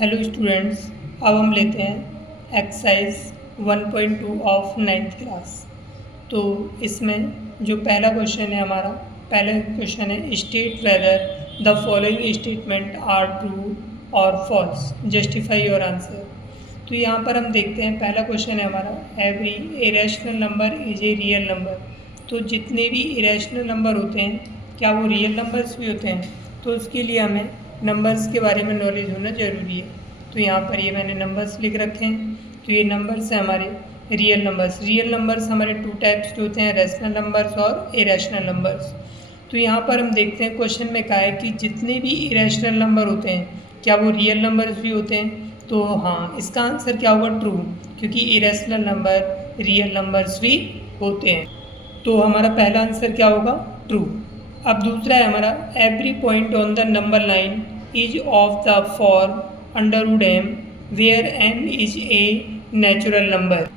Hello students, अब हम लेते हैं एक्सरसाइज 1.2 ऑफ 9th क्लास। तो इसमें जो पहला क्वेश्चन है हमारा, पहला क्वेश्चन है state whether the following statement are true or false, justify your answer. तो यहाँ पर हम देखते हैं पहला क्वेश्चन है हमारा, every irrational number is a real number. तो जितने भी इरेशनल नंबर होते हैं क्या वो रियल नंबर्स भी होते हैं? तो उसके लिए हमें नंबर्स के बारे में नॉलेज होना ज़रूरी है। तो यहाँ पर ये मैंने नंबर्स लिख रखे हैं। तो ये नंबर्स हैं हमारे रियल नंबर्स। रियल नंबर्स हमारे टू टाइप्स के होते हैं, रैशनल नंबर्स और इरेशनल नंबर्स। तो यहाँ पर हम देखते हैं क्वेश्चन में कहा है कि जितने भी इरेशनल नंबर होते हैं क्या वो रियल नंबर्स भी होते हैं? तो हाँ, इसका आंसर क्या होगा? ट्रू, क्योंकि इरेशनल नंबर रियल नंबर्स भी होते हैं। तो हमारा पहला आंसर क्या होगा? ट्रू। अब दूसरा है हमारा, every point on the number line is of the form under root M where M is a natural number.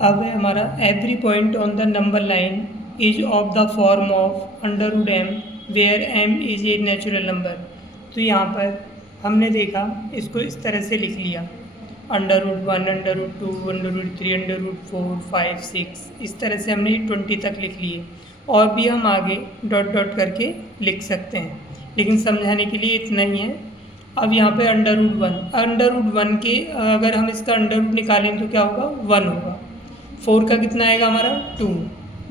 अब है हमारा, every point on the number line is of the form of under root M where M is a natural number. तो यहाँ पर हमने देखा, इसको इस तरह से लिख लिया, under root 1, under root 2, under root 3, under root 4, 5, 6, इस तरह से हमने 20 तक लिख लिए। और भी हम आगे डॉट डॉट करके लिख सकते हैं, लेकिन समझाने के लिए इतना ही है। अब यहाँ पे अंडर रूट वन के अगर हम इसका अंडर रूट निकालें तो क्या होगा? 1 होगा। 4 का कितना आएगा हमारा? 2,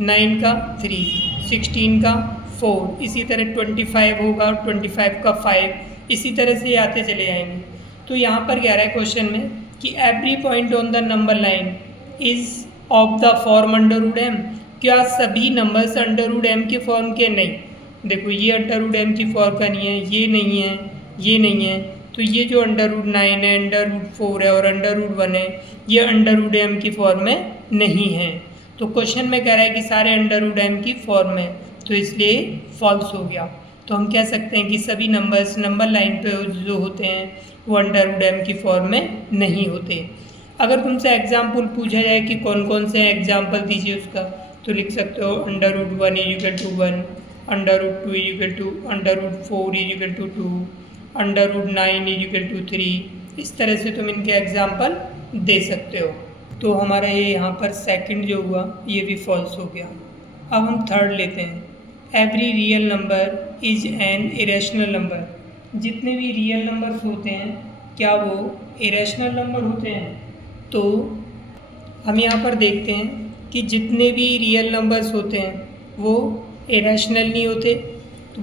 9 का 3, 16 का 4, इसी तरह 25 होगा, 25 का 5, इसी तरह से आते चले जाएंगे। तो यहाँ पर क्या रहा है क्वेश्चन में कि every point on the number line is of the form under root M. क्या सभी नंबर्स अंडर रूट एम के फॉर्म के? नहीं। देखो, ये अंडर रूट एम की फॉर्म का नहीं है, ये नहीं है, ये नहीं है। तो ये जो अंडर रूट 9 है, अंडर रूट 4 है और अंडर रूट 1 है, ये अंडर रूट एम की फॉर्म में नहीं है। तो क्वेश्चन में कह रहा है कि सारे अंडर रूट एम की फॉर्म में, तो इसलिए फॉल्स हो गया। तो हम कह सकते हैं कि सभी नंबर्स नंबर लाइन पे जो होते हैं वो अंडर रूट एम की फॉर्म में नहीं होते। अगर तुमसे एग्जाम्पल पूछा जाए कि कौन कौन से एग्जाम्पल दीजिए उसका, तो लिख सकते हो under root 1 is equal to 1, under root 2 is equal to, under root 4 is equal to 2, under root 9 is equal to 3। इस तरह से तुम इनके एग्जाम्पल दे सकते हो। तो हमारा ये यहाँ पर सेकंड जो हुआ ये भी फॉल्स हो गया। अब हम थर्ड लेते हैं, every real number is an irrational number. जितने भी रियल नंबर्स होते हैं क्या वो इरेशनल नंबर होते हैं? तो हम यहाँ पर देखते हैं कि जितने भी रियल नंबर्स होते हैं वो इरेशनल नहीं होते, तो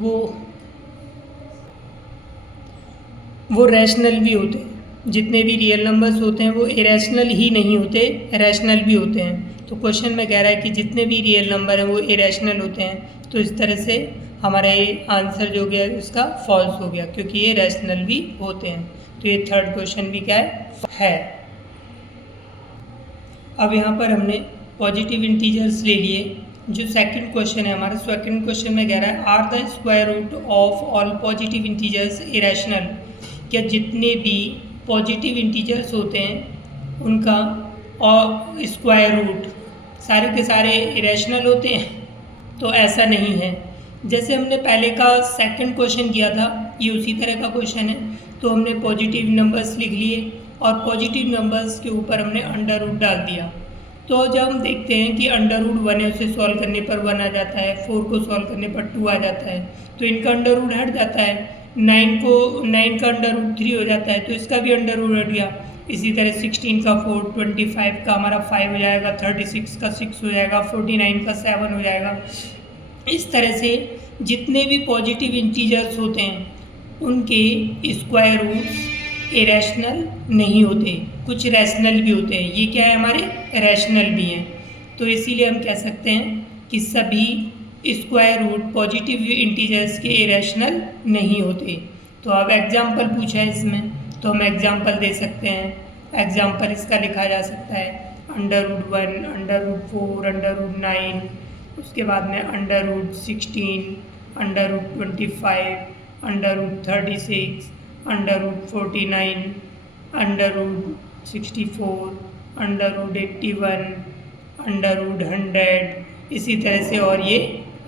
वो रैशनल भी होते हैं। जितने भी रियल नंबर्स होते हैं वो इरेशनल ही नहीं होते, रैशनल भी होते हैं। तो क्वेश्चन में कह रहा है कि जितने भी रियल नंबर हैं वो इरेशनल होते हैं। तो इस तरह से हमारा ये आंसर जो गया उसका फॉल्स हो गया, क्योंकि ये रैशनल भी होते हैं। तो ये थर्ड क्वेश्चन भी क्या है। अब यहाँ पर हमने पॉजिटिव इंटीजर्स ले लिए। जो सेकंड क्वेश्चन है हमारा, सेकंड क्वेश्चन में कह रहा है are the square root of all positive integers irrational. क्या जितने भी पॉजिटिव इंटीजर्स होते हैं उनका और स्क्वायर रूट सारे के सारे इरेशनल होते हैं? तो ऐसा नहीं है। जैसे हमने पहले का सेकंड क्वेश्चन किया था, ये उसी तरह का क्वेश्चन है। तो हमने पॉजिटिव नंबर्स लिख लिए और पॉजिटिव नंबर्स के ऊपर हमने अंडर रूट डाल दिया। तो जब हम देखते हैं कि अंडर रूट 1 है, उसे सॉल्व करने पर 1 आ जाता है, 4 को सॉल्व करने पर 2 आ जाता है, तो इनका अंडर रूट हट जाता है। 9 का अंडर रूट 3 हो जाता है, तो इसका भी अंडर रूट हट गया। इसी तरह 16 का 4, 25 का हमारा 5 हो जाएगा, 36 का 6 हो जाएगा, 49 का 7 हो जाएगा। इस तरह से जितने भी पॉजिटिव इंटीजर्स होते हैं उनके स्क्वायर रूट्स इरेशनल नहीं होते, कुछ रैशनल भी होते हैं। ये क्या है? हमारे रैशनल भी हैं। तो इसीलिए हम कह सकते हैं कि सभी स्क्वायर रूट पॉजिटिव इंटीजर्स के इरेशनल नहीं होते। तो अब एग्जाम्पल पूछा है इसमें, तो हम एग्जाम्पल दे सकते हैं। एग्जाम्पल इसका लिखा जा सकता है under root 1, under root 4, under root 9, उसके बाद में under root 16, under root 25, under root 36, under root 49, under root 64, under root 81, under root 100, इसी तरह से और ये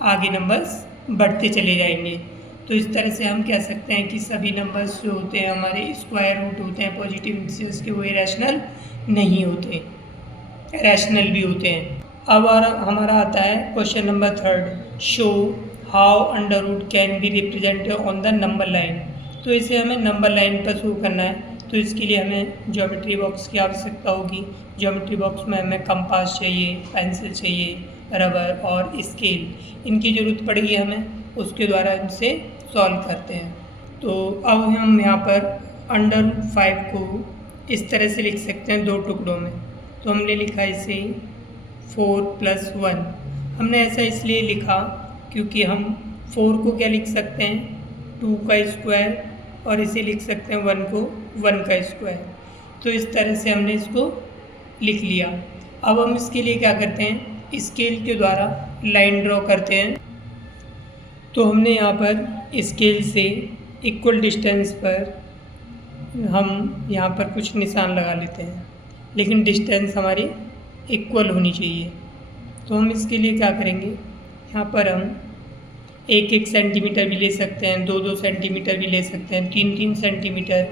आगे नंबर्स बढ़ते चले जाएंगे। तो इस तरह से हम कह सकते हैं कि सभी नंबर्स जो होते हैं हमारे स्क्वायर रूट होते हैं पॉजिटिव इंटीजर्स के, वो इरेशनल नहीं होते, रैशनल भी होते हैं। अब हमारा आता है question number 3, show how under root can be represented on the number line. तो इसे हमें नंबर लाइन पर शो करना है, तो इसके लिए हमें ज्योमेट्री बॉक्स की आवश्यकता होगी। ज्योमेट्री बॉक्स में हमें कंपास चाहिए, पेंसिल चाहिए, रबर और स्केल, इनकी ज़रूरत पड़ेगी हमें, उसके द्वारा इनसे सॉल्व करते हैं। तो अब हम यहाँ पर अंडर रूट 5 को इस तरह से लिख सकते हैं 2 टुकड़ों में। तो हमने लिखा इसे 4 + 1। हमने ऐसा इसलिए लिखा क्योंकि हम 4 को क्या लिख सकते हैं 2 का स्क्वायर, और इसे लिख सकते हैं 1 को 1 का स्क्वायर। तो इस तरह से हमने इसको लिख लिया। अब हम इसके लिए क्या करते हैं, स्केल के द्वारा लाइन ड्रॉ करते हैं। तो हमने यहाँ पर स्केल से इक्वल डिस्टेंस पर हम यहाँ पर कुछ निशान लगा लेते हैं, लेकिन डिस्टेंस हमारी इक्वल होनी चाहिए। तो हम इसके लिए क्या करेंगे, यहाँ पर हम 1-1 सेंटीमीटर भी ले सकते हैं, 2-2 सेंटीमीटर भी ले सकते हैं, 3-3 सेंटीमीटर,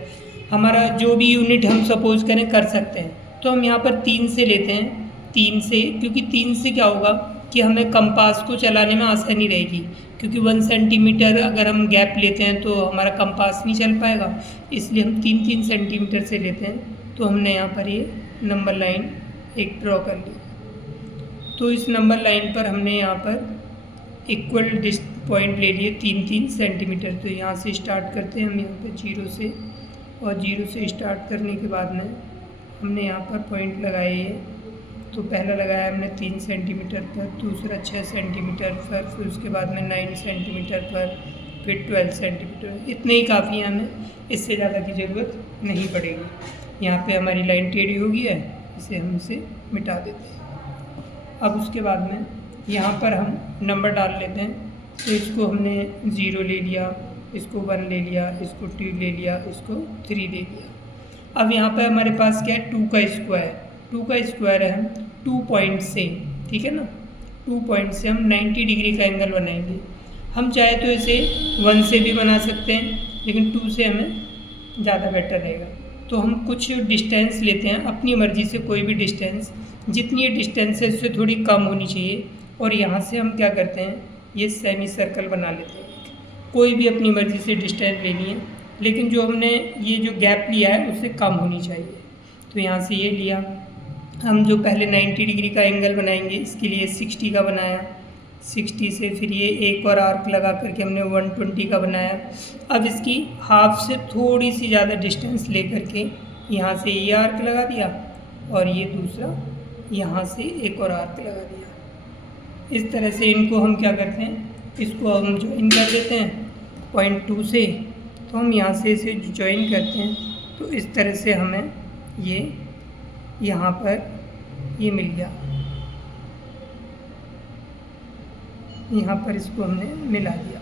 हमारा जो भी यूनिट हम सपोज करें कर सकते हैं। तो हम यहाँ पर 3 से लेते हैं, 3 से, क्योंकि 3 से क्या होगा कि हमें कंपास को चलाने में आसानी रहेगी, क्योंकि 1 सेंटीमीटर अगर हम गैप लेते हैं तो हमारा कंपास नहीं चल पाएगा, इसलिए हम 3-3 सेंटीमीटर से लेते हैं। तो हमने यहाँ पर ये नंबर लाइन एक ड्रॉ कर ली। तो इस नंबर लाइन पर हमने यहाँ पर इक्वल पॉइंट ले लिए 3-3 सेंटीमीटर। तो यहाँ से स्टार्ट करते हैं हम, यहाँ पे 0 से, और 0 से स्टार्ट करने के बाद में हमने यहाँ पर पॉइंट लगाए ये। तो पहला लगाया हमने 3 सेंटीमीटर पर, दूसरा 6 सेंटीमीटर पर, फिर उसके बाद में 9 सेंटीमीटर पर, फिर 12 सेंटीमीटर। इतने ही काफ़ी है हमें, इससे ज़्यादा की ज़रूरत नहीं पड़ेगी। यहाँ पे हमारी लाइन टेढ़ी हो गई है, इसे हम इसे मिटा देते हैं। अब उसके बाद में यहाँ पर हम नंबर डाल लेते हैं। तो इसको हमने 0 ले लिया, इसको 1 ले लिया, इसको 2 ले लिया, इसको 3 ले लिया। अब यहाँ पर हमारे पास क्या है 2 का स्क्वायर, 2 का स्क्वायर है, हम 2 पॉइंट से, ठीक है ना, 2 पॉइंट से हम 90 डिग्री का एंगल बनाएंगे। हम चाहे तो इसे 1 से भी बना सकते हैं, लेकिन 2 से हमें ज़्यादा बेटर रहेगा। तो हम कुछ डिस्टेंस लेते हैं, अपनी मर्ज़ी से कोई भी डिस्टेंस, जितनी ये डिस्टेंस है उससे थोड़ी कम होनी चाहिए, और यहाँ से हम क्या करते हैं ये सेमी सर्कल बना लेते हैं। कोई भी अपनी मर्ज़ी से डिस्टेंस लेनी है, लेकिन जो हमने ये जो गैप लिया है उससे कम होनी चाहिए। तो यहाँ से ये लिया, हम जो पहले 90 डिग्री का एंगल बनाएंगे इसके लिए 60 का बनाया, 60 से फिर ये एक और आर्क लगा करके हमने 120 का बनाया। अब इसकी हाफ से थोड़ी सी ज़्यादा डिस्टेंस ले करके यहाँ से ये आर्क लगा दिया, और ये दूसरा यहाँ से एक और आर्क लगा दिया। इस तरह से इनको हम क्या करते हैं, इसको हम ज्वाइन कर देते हैं पॉइंट 2 से। तो हम यहाँ से इसे ज्वाइन करते हैं, तो इस तरह से हमें ये यहाँ पर ये मिल गया, यहाँ पर इसको हमने मिला दिया।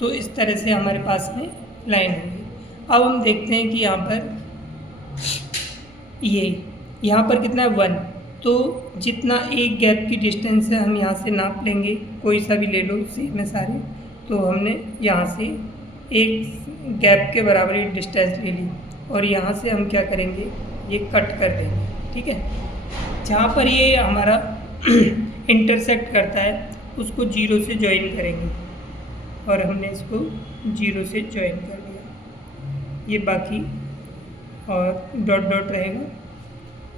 तो इस तरह से हमारे पास में लाइन होगी। अब हम देखते हैं कि यहाँ पर यहाँ पर कितना है 1, तो जितना एक गैप की डिस्टेंस है हम यहाँ से नाप लेंगे, कोई सा भी ले लो सेम है सारे। तो हमने यहाँ से एक गैप के बराबर ही डिस्टेंस ले ली, और यहाँ से हम क्या करेंगे ये कट कर देंगे, ठीक है। जहाँ पर ये हमारा इंटरसेक्ट करता है उसको 0 से ज्वाइन करेंगे, और हमने इसको 0 से ज्वाइन कर दिया, ये बाकी और डॉट डॉट रहेगा।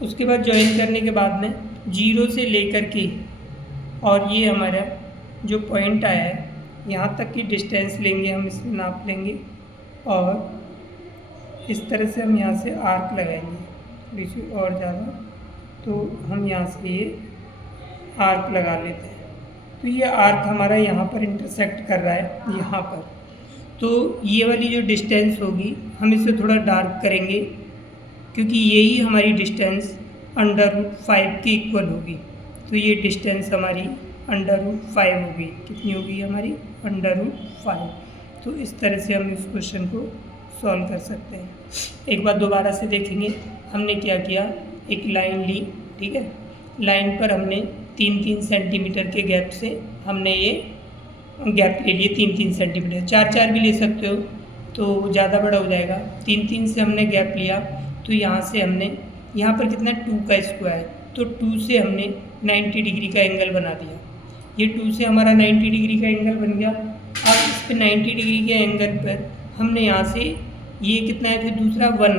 उसके बाद ज्वाइन करने के बाद में 0 से लेकर के और ये हमारा जो पॉइंट आया है यहाँ तक की डिस्टेंस लेंगे, हम इसमें नाप लेंगे, और इस तरह से हम यहाँ से आर्क लगाएंगे बीच में और ज़्यादा। तो हम यहाँ से ये आर्क लगा लेते हैं। तो ये आर्क हमारा यहाँ पर इंटरसेक्ट कर रहा है यहाँ पर। तो ये वाली जो डिस्टेंस होगी हम इसे थोड़ा डार्क करेंगे, क्योंकि यही हमारी डिस्टेंस √5 के इक्वल होगी। तो ये डिस्टेंस हमारी √5 होगी। कितनी होगी हमारी √5। तो इस तरह से हम इस क्वेश्चन को सॉल्व कर सकते हैं। एक बार दोबारा से देखेंगे, हमने क्या किया, एक लाइन ली, ठीक है। लाइन पर हमने 3-3 सेंटीमीटर के गैप से हमने ये गैप ले लिए 3-3 सेंटीमीटर, 4-4 भी ले सकते हो तो ज़्यादा बड़ा हो जाएगा। 3-3 से हमने गैप लिया तो यहाँ से हमने यहाँ पर कितना 2 का स्क्वायर, तो 2 से हमने 90 डिग्री का एंगल बना दिया। ये 2 से हमारा 90 डिग्री का एंगल बन गया। अब इस पर 90 डिग्री के एंगल पर हमने यहाँ से ये कितना है, फिर दूसरा 1,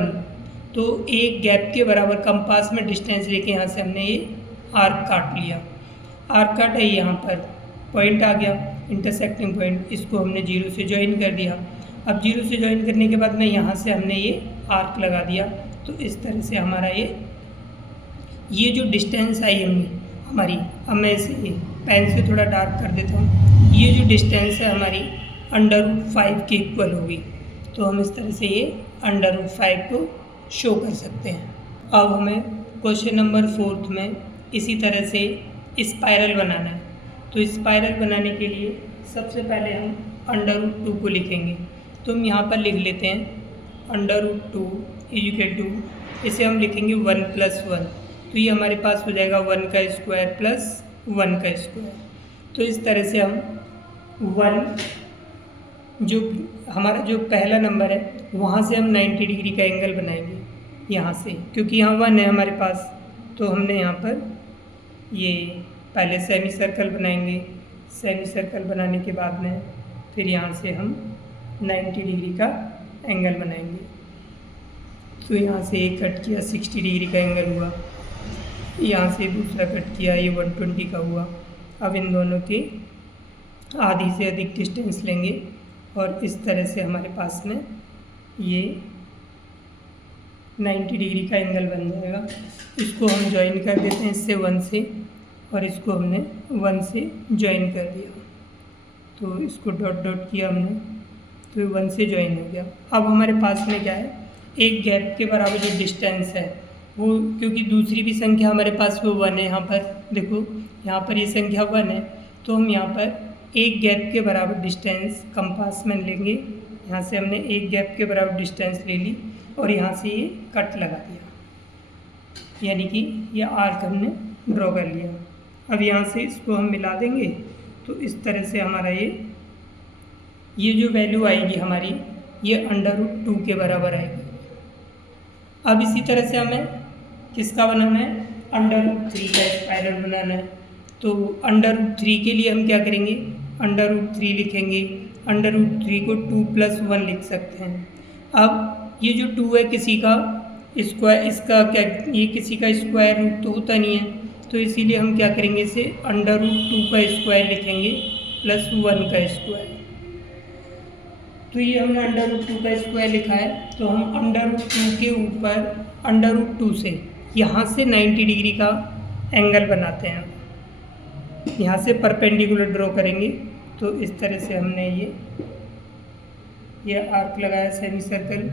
तो एक गैप के बराबर कंपास में डिस्टेंस लेके यहाँ से हमने ये आर्क काट लिया। आर्क काटा है, यहाँ पर पॉइंट आ गया इंटरसेक्टिंग पॉइंट, इसको हमने 0 से ज्वाइन कर दिया। अब 0 से ज्वाइन करने के बाद में यहाँ से हमने ये आर्क लगा दिया। तो इस तरह से हमारा ये जो डिस्टेंस आई हमारी, अब मैं इसे पेन से थोड़ा डार्क कर देता हूँ, ये जो डिस्टेंस है हमारी √5 के इक्वल होगी। तो हम इस तरह से ये √5 को शो कर सकते हैं। अब हमें क्वेश्चन नंबर 4 में इसी तरह से स्पाइरल बनाना है। तो स्पाइरल बनाने के लिए सबसे पहले हम √2 को लिखेंगे। तो हम यहाँ पर लिख लेते हैं √2 = इसे हम लिखेंगे 1 + 1, तो ये हमारे पास हो जाएगा 1 का स्क्वायर प्लस 1 का स्क्वायर। तो इस तरह से हम 1 जो हमारा जो पहला नंबर है वहाँ से हम 90 डिग्री का एंगल बनाएंगे यहाँ से, क्योंकि यहाँ 1 है हमारे पास। तो हमने यहाँ पर ये पहले सेमी सर्कल बनाएंगे। सेमी सर्कल बनाने के बाद में फिर यहाँ से हम 90 डिग्री का एंगल बनाएंगे। तो यहाँ से एक कट किया 60 डिग्री का एंगल हुआ, यहाँ से दूसरा कट किया ये 120 का हुआ। अब इन दोनों की आधी से अधिक डिस्टेंस लेंगे और इस तरह से हमारे पास में ये 90 डिग्री का एंगल बन जाएगा। इसको हम ज्वाइन कर देते हैं इससे 1 से, और इसको हमने 1 से ज्वाइन कर दिया। तो इसको डॉट डॉट किया हमने, तो 1 से ज्वाइन हो गया। अब हमारे पास में क्या है, एक गैप के बराबर जो डिस्टेंस है वो, क्योंकि दूसरी भी संख्या हमारे पास वो 1 है। यहाँ पर देखो, यहाँ पर ये संख्या 1 है, तो हम यहाँ पर एक गैप के बराबर डिस्टेंस कंपास में लेंगे। यहाँ से हमने एक गैप के बराबर डिस्टेंस ले ली और यहाँ से ये कट लगा दिया, यानी कि ये आर्क हमने ड्रॉ कर लिया। अब यहाँ से इसको हम मिला देंगे, तो इस तरह से हमारा ये जो वैल्यू आएगी हमारी, ये √2 के बराबर आएगी। अब इसी तरह से हमें किसका बनाना है, √3 का स्पाइरल बनाना है। तो √3 के लिए हम क्या करेंगे, √3 लिखेंगे। √3 को 2 + 1 लिख सकते हैं। अब ये जो 2 है किसी का स्क्वायर, इसका क्या, ये किसी का स्क्वायर रूट तो होता नहीं है, तो इसीलिए हम क्या करेंगे, इसे √2 का स्क्वायर लिखेंगे प्लस 1 का स्क्वायर। तो ये हमने √2 का स्क्वायर लिखा है। तो हम √2 के ऊपर √2 से यहाँ से 90 डिग्री का एंगल बनाते हैं। यहाँ से परपेंडिकुलर ड्रॉ करेंगे। तो इस तरह से हमने ये आर्क लगाया सेमी सर्कल,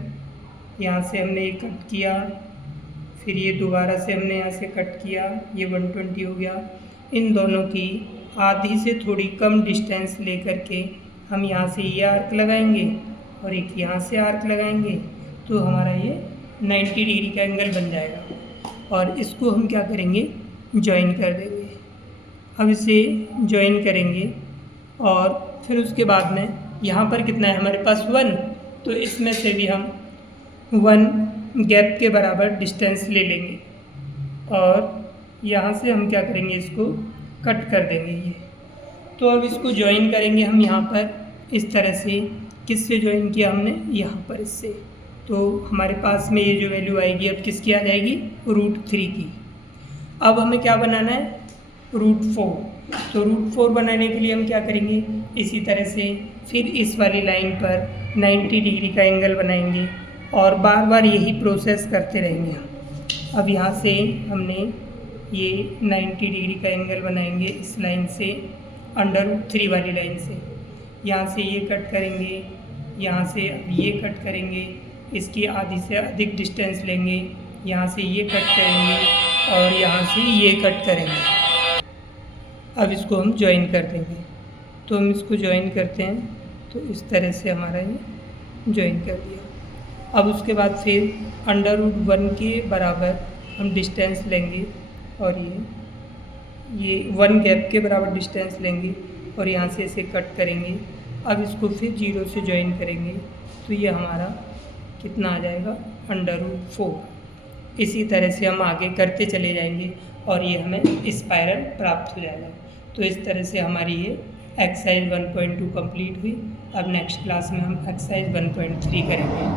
यहाँ से हमने ये कट किया, फिर ये दोबारा से हमने यहाँ से कट किया, ये 120 हो गया। इन दोनों की आधी से थोड़ी कम डिस्टेंस लेकर के हम यहाँ से ये आर्क लगाएंगे और एक यहाँ से आर्क लगाएंगे, तो हमारा ये 90 डिग्री का एंगल बन जाएगा। और इसको हम क्या करेंगे, ज्वाइन कर देंगे। अब इसे ज्वाइन करेंगे और फिर उसके बाद में यहाँ पर कितना है हमारे पास 1, तो इसमें से भी हम 1 गैप के बराबर डिस्टेंस ले लेंगे और यहाँ से हम क्या करेंगे, इसको कट कर देंगे ये। तो अब इसको ज्वाइन करेंगे हम यहाँ पर इस तरह से। किससे ज्वाइन किया हमने, यहाँ पर इससे। तो हमारे पास में ये जो वैल्यू आएगी अब किसकी आ जाएगी, √3 की। अब हमें क्या बनाना है, √4। तो √4 बनाने के लिए हम क्या करेंगे, इसी तरह से फिर इस वाली लाइन पर 90 डिग्री का एंगल बनाएंगे और बार बार यही प्रोसेस करते रहेंगे हम। अब यहाँ से हमने ये 90 डिग्री का एंगल बनाएंगे इस लाइन से, √3 वाली लाइन से। यहाँ से ये कट करेंगे, यहाँ से अब ये कट करेंगे, इसकी आधी से अधिक डिस्टेंस लेंगे, यहाँ से ये कट करेंगे और यहाँ से ये कट करेंगे। अब इसको हम ज्वाइन कर देंगे। तो हम इसको ज्वाइन करते हैं, तो इस तरह से हमारा ये ज्वाइन कर दिया। अब उसके बाद फिर √1 के बराबर हम डिस्टेंस लेंगे और ये 1 गैप के बराबर डिस्टेंस लेंगे और यहाँ से इसे कट करेंगे। अब इसको फिर 0 से ज्वाइन करेंगे तो ये हमारा कितना आ जाएगा, √4। इसी तरह से हम आगे करते चले जाएंगे और ये हमें स्पाइरल प्राप्त हो जाएगा। तो इस तरह से हमारी ये एक्सरसाइज 1.2 कंप्लीट हुई। अब नेक्स्ट क्लास में हम एक्सरसाइज 1.3 करेंगे।